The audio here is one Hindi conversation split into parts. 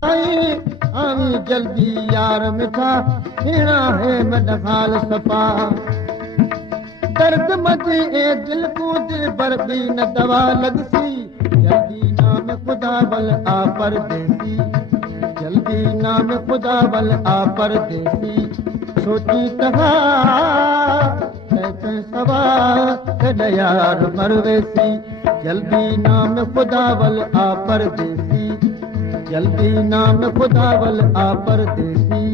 आवी जल्दी यार मिठा हिणा है मदखाल सफा दर्द मचे ए दिल को दिल पर भी न दवा लगसी जल्दी नाम खुदा बल आ परदेसी जल्दी नाम खुदा बल आ परदेसी सोची तहा सवा यार मरवेसी जल्दी नाम खुदा बल आ परदेसी जल्दी नाम खुदा बल आ परदेसी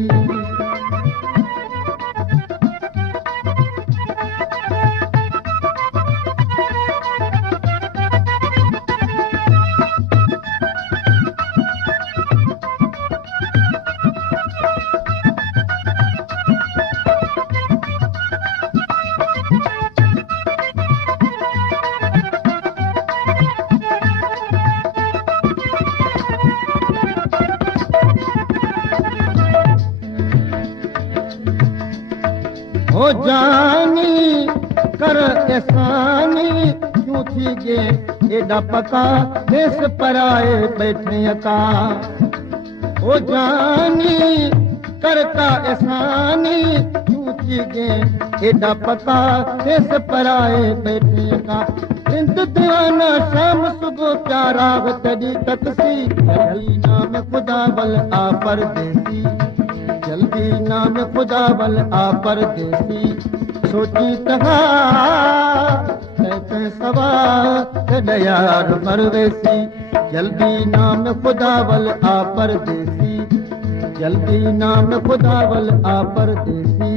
हो जानी कर एहसानी क्यों थी गे एडा पका देश पराए बैठे का हो जानी कर का एहसानी क्यों थी गे एडा पका देश पराए बैठे का इंत दीवाना शाम सुबह प्यारा तड़ी तकसी जल्दी नाम खुदा बल आ परदेसी जल्दी नाम खुदा बल आ परदेसी सोची तहा सवा यार मरवेसी जल्दी नाम खुदा बल आ परदेसी जल्दी नाम खुदा बल आ परदेसी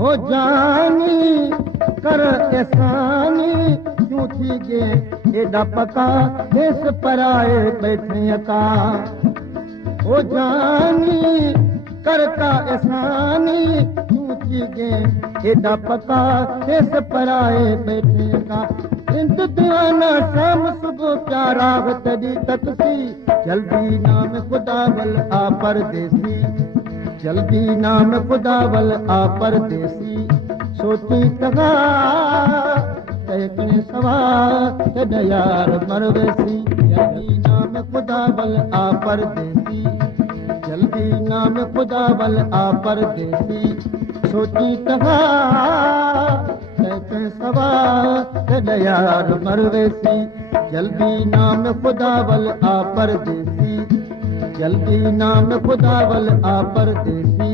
हो जानी कर एहसानी क्यों थी गे एडा पका देश पराए बैठे का हो जानी कर का एहसानी क्यों थी गे एडा पका देश पराए बैठे का इंत दीवाना शाम सुबह प्यारा तड़ी तकसी जल्दी नाम खुदा बल आ परदेसी जल्दी नाम खुदा बल आ परदेसी सोची तगा कहने सवा यार मरवेसी जल्दी नाम खुदा बल आ परदेसी जल्दी नाम खुदा बल आ परदेसी सोची तगा कहने सवा यार मरवेसी जल्दी नाम खुदा बल आ परदेसी जल्दी नाम खुदा बल आ परदेसी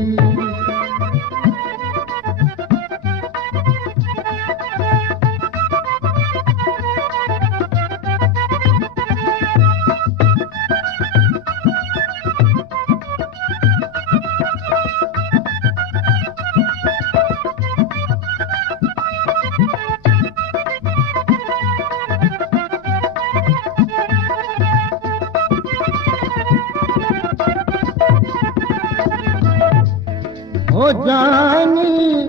हो जानी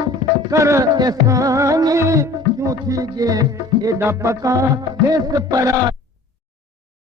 कर एहसानी क्यों थी गे एडा पका देश परा